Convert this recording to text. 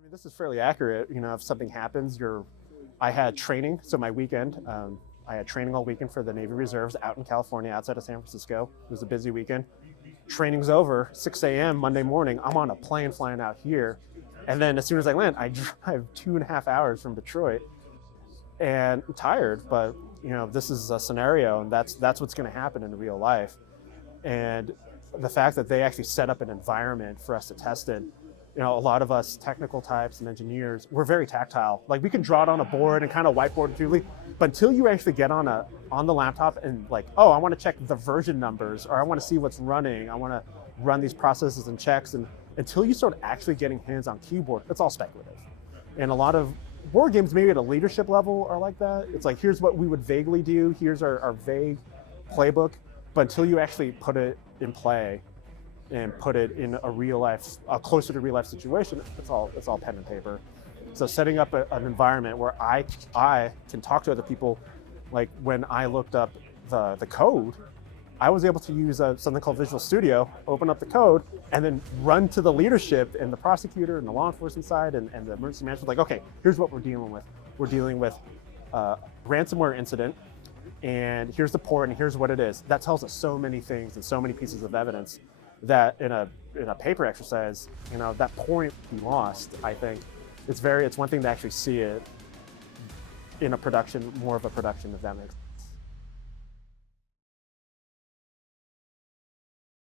I mean, this is fairly accurate. You know, if something happens, I had training, so my weekend, I had training all weekend for the Navy Reserves out in California, outside of San Francisco. It was a busy weekend. Training's over, 6 a.m. Monday morning. I'm on a plane flying out here, and then as soon as I land, I drive 2.5 hours from Detroit, and I'm tired. But you know, this is a scenario, and that's what's going to happen in real life. And the fact that they actually set up an environment for us to test in. You know, a lot of us technical types and engineers, we're very tactile. Like, we can draw it on a board and kind of whiteboard freely, but until you actually get on the laptop and like, oh, I want to check the version numbers, or I want to see what's running, I want to run these processes and checks, and until you start actually getting hands on keyboard, it's all speculative. And a lot of board games, maybe at a leadership level, are like that. It's like, here's what we would vaguely do, here's our vague playbook, but until you actually put it in play and put it in a real life, a closer to real life situation, it's all pen and paper. So setting up an environment where I can talk to other people, like when I looked up the code, I was able to use something called Visual Studio, open up the code, and then run to the leadership and the prosecutor and the law enforcement side and the emergency management, like, okay, here's what we're dealing with. We're dealing with a ransomware incident, and here's the port, and here's what it is. That tells us so many things and so many pieces of evidence that in a paper exercise, you know, that point be lost. I think it's one thing to actually see it in a production, more of a production, if that makes sense.